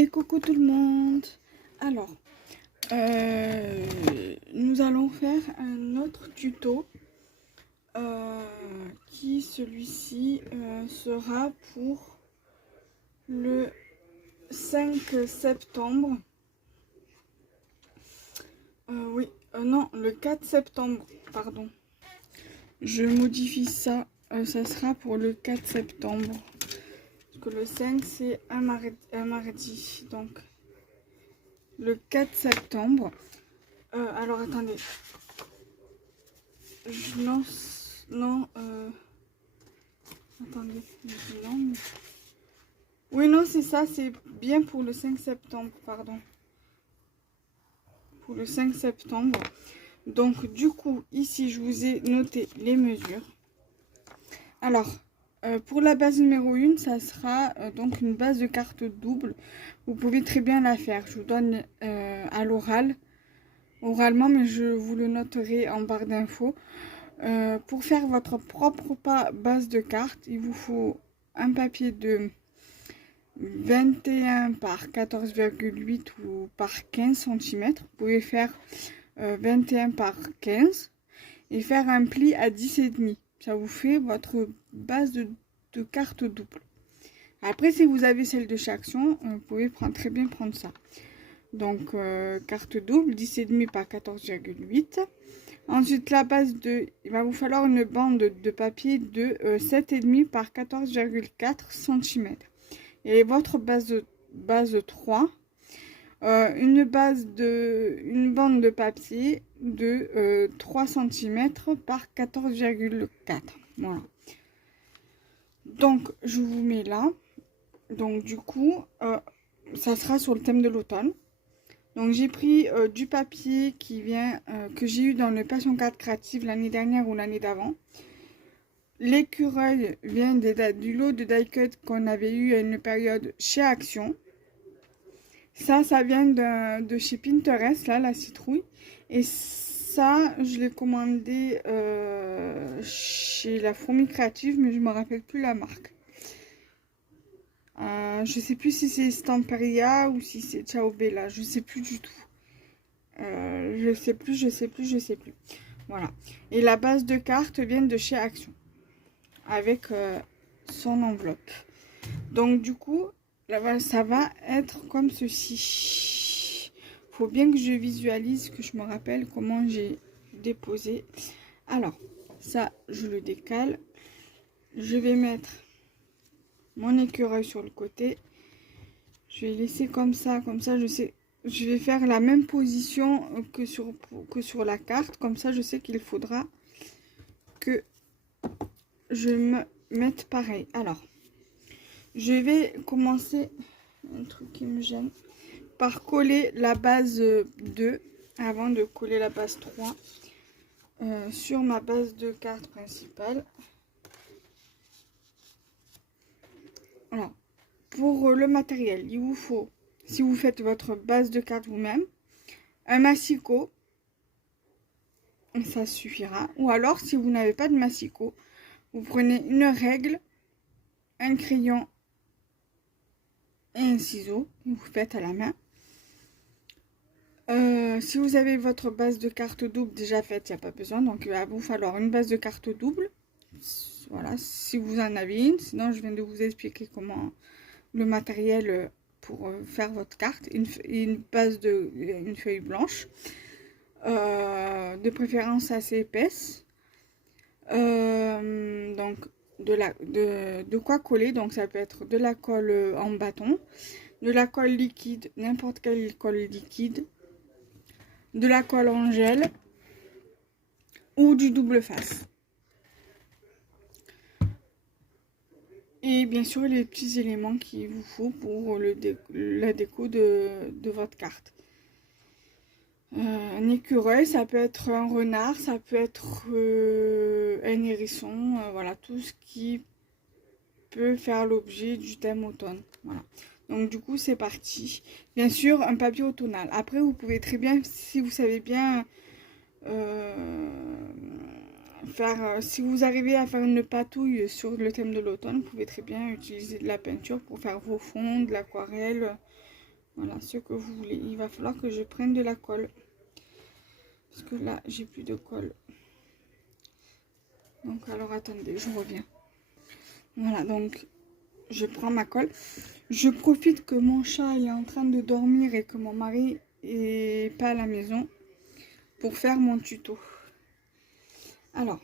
Et coucou tout le monde. Alors, nous allons faire un autre tuto qui celui-ci sera pour le 5 septembre. Non, le 4 septembre, pardon. Je modifie ça, ça sera pour le 4 septembre. Parce que le 5 c'est un mardi, donc le 4 septembre. Alors attendez, je lance, non, attendez, non, mais... oui, non, c'est ça, c'est bien pour le 5 septembre, pardon. Pour le 5 septembre. Donc, du coup, ici, je vous ai noté les mesures. Alors, pour la base numéro 1, ça sera donc une base de carte double. Vous pouvez très bien la faire. Je vous donne à l'oral, oralement, mais je vous le noterai en barre d'infos. Pour faire votre propre base de carte, il vous faut un papier de 21 par 14,8 ou par 15 cm. Vous pouvez faire 21 par 15 et faire un pli à 10,5. Ça vous fait votre base de carte double. Après, si vous avez celle de chaque action, vous pouvez très bien prendre ça. Donc, carte double, 10,5 par 14,8. Ensuite, la base il va vous falloir une bande de papier de 7,5 par 14,4 cm. Et votre base 3, une bande de papier de 3 cm par 14,4. Voilà. Donc, je vous mets là. Donc, du coup, ça sera sur le thème de l'automne. Donc, j'ai pris du papier qui vient, que j'ai eu dans le Passion Carte Créative l'année dernière ou l'année d'avant. L'écureuil vient du lot de die cut qu'on avait eu à une période chez Action. Ça vient de chez Pinterest, là, la citrouille. Et ça, je l'ai commandé chez la Fourmi Créative, mais je ne me rappelle plus la marque. Je sais plus si c'est Stamperia ou si c'est Ciao Bella, je sais plus du tout. Je sais plus. Voilà. Et la base de cartes vient de chez Action. Avec son enveloppe. Donc du coup, là, ça va être comme ceci. Faut bien que je visualise, que je me rappelle comment j'ai déposé. Alors, ça, je le décale. Je vais mettre mon écureuil sur le côté. Je vais laisser comme ça, je sais. Je vais faire la même position que sur la carte. Comme ça, je sais qu'il faudra que je me mette pareil. Alors, je vais commencer, un truc qui me gêne, par coller la base 2 avant de coller la base 3 sur ma base de carte principale. Alors, pour le matériel, il vous faut, si vous faites votre base de carte vous-même, un massicot, ça suffira. Ou alors, si vous n'avez pas de massicot, vous prenez une règle, un crayon et un ciseau, vous faites à la main. Si vous avez votre base de carte double déjà faite, il n'y a pas besoin. Donc, il va vous falloir une base de carte double. Voilà, si vous en avez une. Sinon, je viens de vous expliquer comment le matériel pour faire votre carte. Une feuille blanche. De préférence assez épaisse. Donc, de quoi coller. Donc, ça peut être de la colle en bâton, de la colle liquide, n'importe quelle colle liquide, de la colle en gel ou du double face. Et bien sûr, les petits éléments qu'il vous faut pour la déco de votre carte. Un écureuil, ça peut être un renard, ça peut être un hérisson, voilà, tout ce qui peut faire l'objet du thème automne. Voilà. Donc du coup, c'est parti. Bien sûr, un papier automnal. Après, vous pouvez très bien, si vous savez bien si vous arrivez à faire une patouille sur le thème de l'automne, vous pouvez très bien utiliser de la peinture pour faire vos fonds, de l'aquarelle, Voilà, ce que vous voulez. Il va falloir que je prenne de la colle. Parce que là, j'ai plus de colle. Donc, alors, attendez, je reviens. Voilà, donc, je prends ma colle. Je profite que mon chat est en train de dormir et que mon mari est pas à la maison pour faire mon tuto. Alors,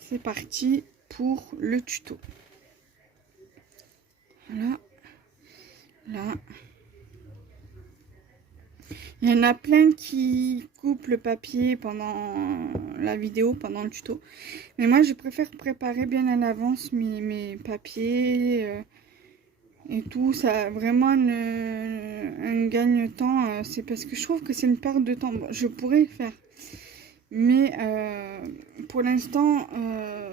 c'est parti pour le tuto. Voilà. Là. Il y en a plein qui coupent le papier pendant la vidéo, pendant le tuto. Mais moi, je préfère préparer bien en avance mes papiers et tout. Ça a vraiment un gagne-temps. C'est parce que je trouve que c'est une perte de temps. Bon, je pourrais le faire. Mais pour l'instant,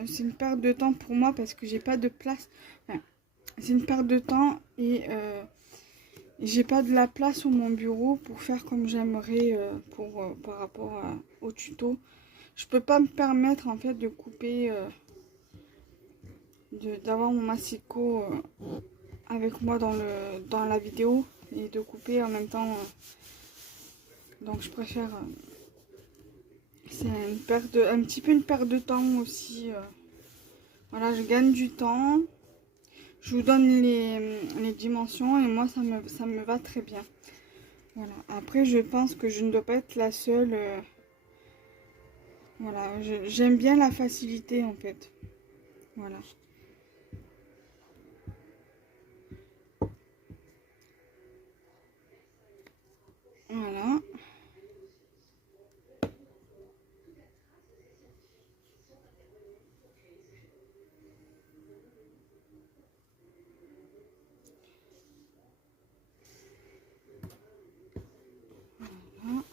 c'est une perte de temps pour moi parce que j'ai pas de place. Enfin, c'est une perte de temps et j'ai pas de la place sur mon bureau pour faire comme j'aimerais par rapport au tuto. Je peux pas me permettre en fait de couper, d'avoir mon massicot avec moi dans la vidéo et de couper en même temps. Donc je préfère. C'est un petit peu une perte de temps aussi. Voilà, je gagne du temps. Je vous donne les dimensions et moi ça me va très bien. Voilà. Après, je pense que je ne dois pas être la seule. Voilà, j'aime bien la facilité en fait. Voilà. Voilà. Voilà.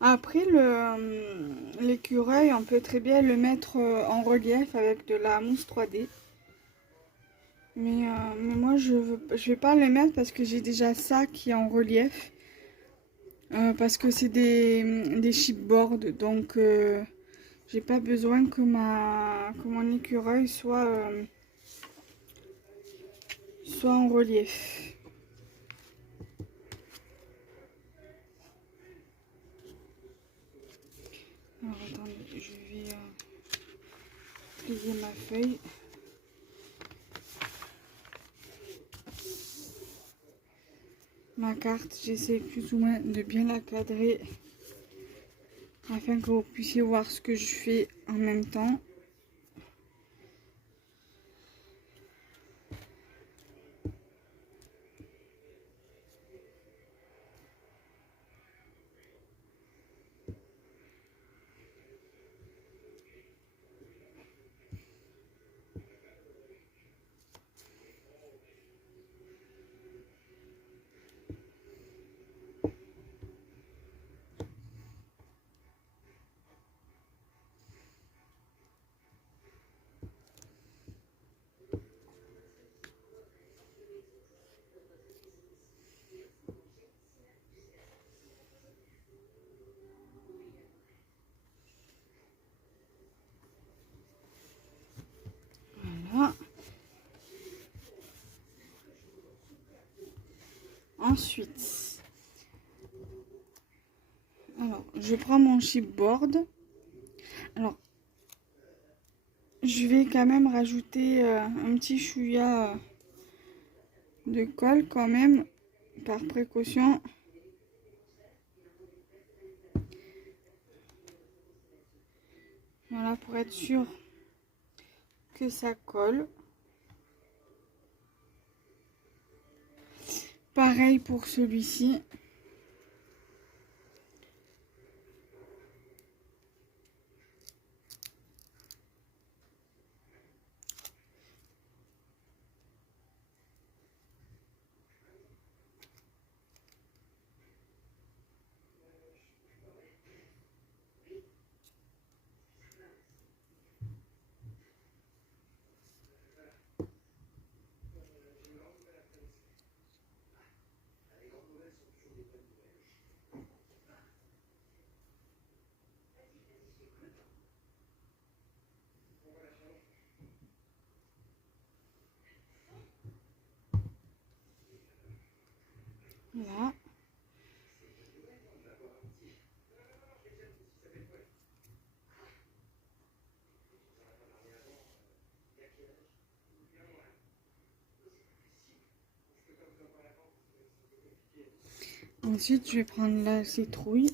Après, l'écureuil, on peut très bien le mettre en relief avec de la mousse 3D. Mais moi, je vais pas le mettre parce que j'ai déjà ça qui est en relief. Parce que c'est des chipboards. Donc, j'ai pas besoin que mon écureuil soit en relief. Alors, attendez, je vais plier ma feuille. Ma carte, j'essaie plus ou moins de bien la cadrer afin que vous puissiez voir ce que je fais en même temps. Voilà. Ensuite, alors, je prends mon chipboard. Alors, je vais quand même rajouter un petit chouïa de colle quand même, par précaution. Voilà, pour être sûr que ça colle. Pareil pour celui-ci. Ensuite, je vais prendre la citrouille.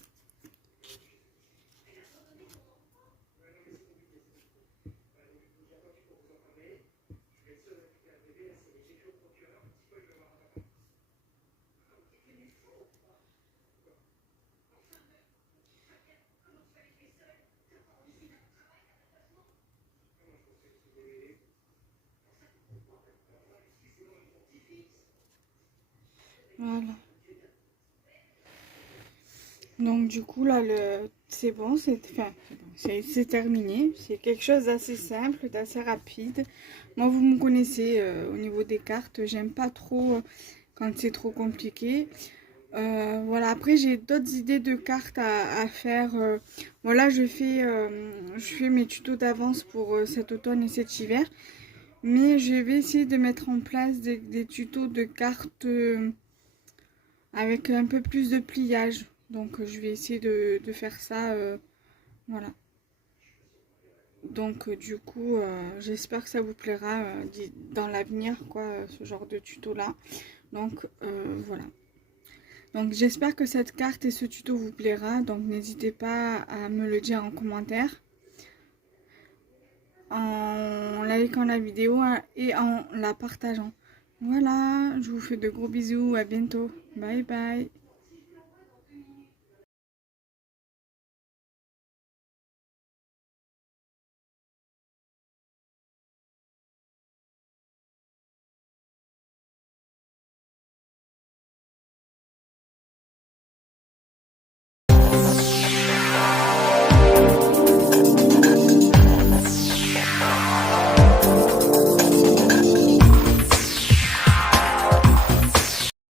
Voilà. Donc du coup là c'est bon, c'est terminé. C'est quelque chose d'assez simple, d'assez rapide. Moi vous me connaissez au niveau des cartes, j'aime pas trop quand c'est trop compliqué. Voilà, après j'ai d'autres idées de cartes à faire. Voilà, je fais mes tutos d'avance pour cet automne et cet hiver. Mais je vais essayer de mettre en place des tutos de cartes avec un peu plus de pliage. Donc je vais essayer de faire ça. Voilà. Donc du coup, j'espère que ça vous plaira dans l'avenir, quoi, ce genre de tuto là. Donc voilà. Donc j'espère que cette carte et ce tuto vous plaira. Donc n'hésitez pas à me le dire en commentaire, en likant la vidéo et en la partageant. Voilà, je vous fais de gros bisous, à bientôt. Bye bye.